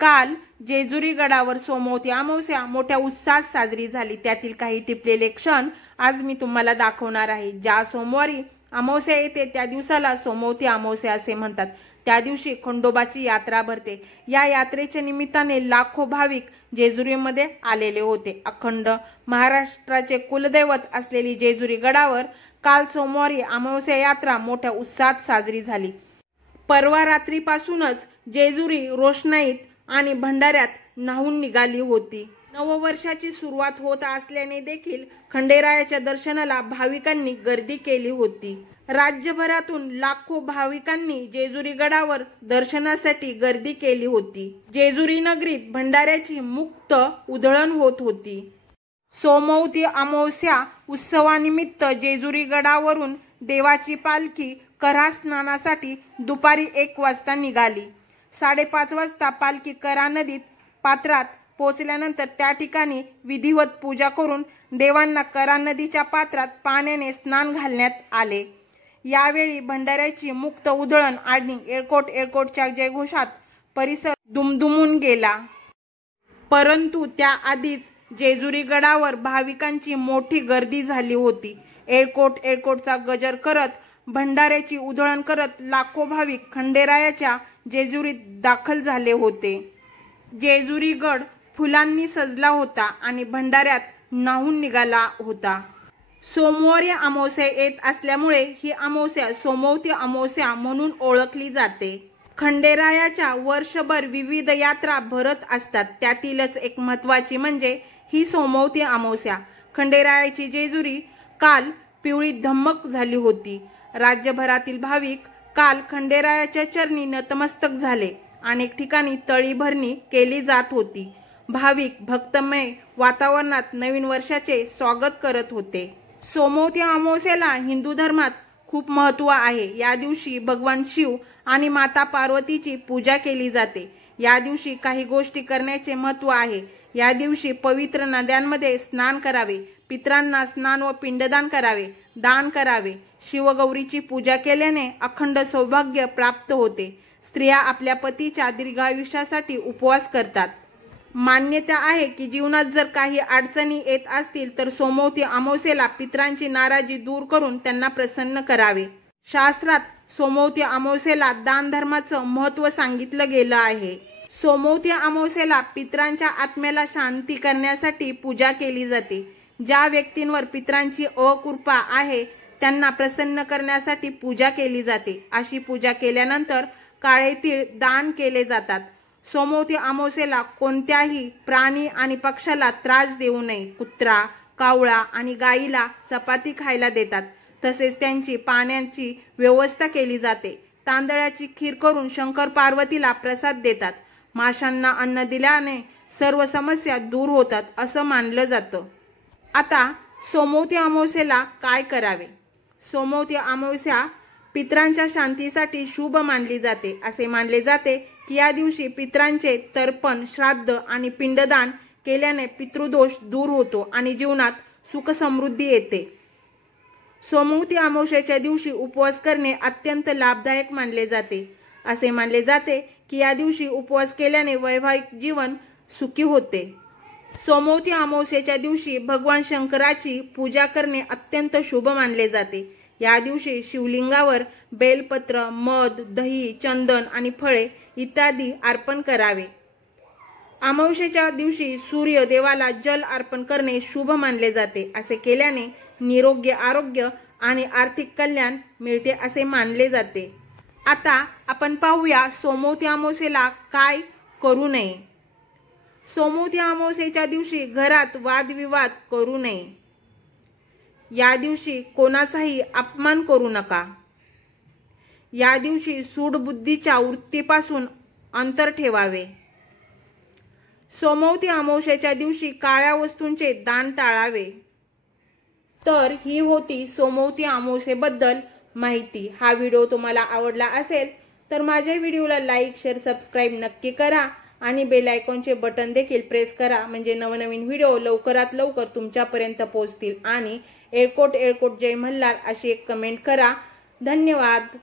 काल जेजुरी गडावर सोमवती अमावस्या मोठ्या उत्साहात साजरी झाली। त्यातील काही टिपलेले क्षण आज मी तुम्हाला दाखवणार आहे। ज्या सोमवारी अमावस्या येते त्या दिवसाला सोमवती अमावस्या असे म्हणतात। त्या दिवशी खंडोबाची यात्रा भरते। या यात्रेच्या निमित्ताने लाखो भाविक जेजुरीमध्ये आलेले होते। अखंड महाराष्ट्राचे कुलदैवत असलेली जेजुरी गडावर काल सोमवारी अमावस्या यात्रा मोठ्या उत्साहात साजरी झाली। परवा रात्रीपासूनच जेजुरी रोषणाईत आणि भंडाऱ्यात न्हाऊन निघाली होती। नववर्षाची सुरुवात होत असल्याने देखील खंडेरायाच्या दर्शनाला भाविकांनी गर्दी केली होती। राज्यभरातून लाखो भाविकांनी जेजुरी गडावर दर्शनासाठी गर्दी केली होती। जेजुरी नगरीत भंडाऱ्याची मुक्त उधळण होत होती। सोमवती अमावस्या उत्सवानिमित्त जेजुरी गडावरून देवाची पालखी कऱ्हा स्नानासाठी दुपारी 1 वाजता निघाली। 5:30 वाजता पालखी कऱ्हा नदीत पात्रात पोहोचल्यानंतर त्या ठिकाणी विधिवत पूजा करून देवांना कऱ्हा नदीच्या पात्रात पाण्याने स्नान घालण्यात आले। यावेळी भंडाऱ्याची मुक्त उधळण आणि येळकोट येळकोटच्या जयघोषात परिसर दुमदुमून गेला। परंतु त्याआधीच जेजुरी गडावर भाविकांची मोठी गर्दी झाली होती। येळकोट येळकोटचा गजर करत भंडाऱ्याची उधळण करत लाखो भाविक खंडेरायाच्या जेजुरीत दाखल झाले होते। जेजुरी गड फुलांनी सजला होता आणि भंडाऱ्यात न्हाऊन निघाला होता। सोमवारी अमावस्या येत असल्यामुळे ही अमावस्या सोमवती अमावस्या म्हणून ओळखली जाते। खंडेरायाच्या वर्षभर विविध यात्रा भरत असतात। त्यातीलच एक महत्त्वाची म्हणजे ही सोमवती अमावस्या। खंडेरायाची जेजुरी काल पिवळी धम्मक झाली होती। राज्यभरातील भाविक काल खंडेरायाच्या चरणी नतमस्तक झाले। अनेक ठिकाणी तळीभरणी केली जात होती। भाविक भक्तमय वातावरणात नवीन वर्षाचे स्वागत करत होते। सोमवती अमावस्येला हिंदू धर्मात खूप महत्त्व आहे। या दिवशी भगवान शिव आणि माता पार्वतीची पूजा केली जाते। या दिवशी काही गोष्टी करण्याचे महत्त्व आहे। या दिवशी पवित्र नद्यांमध्ये स्नान करावे, पितरांना स्नान व पिंडदान करावे, दान करावे। शिवगौरीची पूजा केल्याने अखंड सौभाग्य प्राप्त होते। स्त्रिया आपल्या पतीच्या दीर्घायुष्यासाठी उपवास करतात। मान्यता आहे की जीवनात जर काही अडचणी येत असतील तर सोमवती अमावस्येला पितरांची नाराजी दूर करून त्यांना प्रसन्न करावे। शास्त्रात सोमवती अमावस्येला दान धर्माचं महत्त्व सांगितलं गेलं आहे। सोमवती अमावस्येला पितरांच्या आत्म्याला शांती करण्यासाठी पूजा केली जाते। ज्या व्यक्तींवर पितरांची अकृपा आहे त्यांना प्रसन्न करण्यासाठी पूजा केली जाते। अशी पूजा केल्यानंतर काळे तीळ दान केले जातात। सोमवती अमावस्येला कोणत्याही प्राणी आणि पक्षाला त्रास देऊ नये। कुत्रा, कावळा आणि गाईला चपाती खायला देतात। तसेच त्यांची पाण्याची व्यवस्था केली जाते। तांदळाची खीर करून शंकर पार्वतीला प्रसाद देतात। माशांना अन्न दिल्याने सर्व समस्या दूर होतात असं मानलं जातं। आता सोमवती अमावस्येला काय करावे? सोमवती अमावस्या पितरांच्या शांतीसाठी शुभ मानली जाते। असे मानले जाते की या दिवशी पितरांचे तर्पण, श्राद्ध आणि पिंडदान केल्याने पितृदोष दूर होतो आणि जीवनात सुख समृद्धी येते। सोमवती अमावस्येच्या दिवशी उपवास करणे अत्यंत लाभदायक मानले जाते। असे मानले जाते की या दिवशी उपवास केल्याने वैवाहिक जीवन सुखी होते। सोमवती अमावस्येच्या दिवशी भगवान शंकराची पूजा करणे अत्यंत शुभ मानले जाते। या दिवशी शिवलिंगावर बेलपत्र, मध, दही, चंदन आणि फळे इत्यादी अर्पण करावे। अमावस्येच्या दिवशी सूर्य देवाला जल अर्पण करणे शुभ मानले जाते। असे केल्याने निरोगी आरोग्य आणि आर्थिक कल्याण मिळते असे मानले जाते। आता आपण पाहूया सोमवती अमावस्येला काय करू नये। सोमवती अमावस्येच्या दिवशी घरात वादविवाद करू नये। या दिवशी कोणाचाही अपमान करू नका। या दिवशी सूडबुद्धीच्या वृत्तीपासून अंतर ठेवावे। सोमवती अमावस्येच्या दिवशी काळ्या वस्तूंचे दान टाळावे। तर ही होती सोमवती अमावस्येबद्दल माहिती। हा व्हिडिओ तुम्हाला आवडला असेल तर माझ्या व्हिडिओला लाईक, शेअर, सबस्क्राईब नक्की करा आणि बेल आयकॉनचे बटन देखील प्रेस करा म्हणजे नवनवीन व्हिडिओ लवकरात लवकर तुमच्यापर्यंत पोहोचतील। आणि येळकोट येळकोट जय मल्हार अशी एक कमेंट करा। धन्यवाद।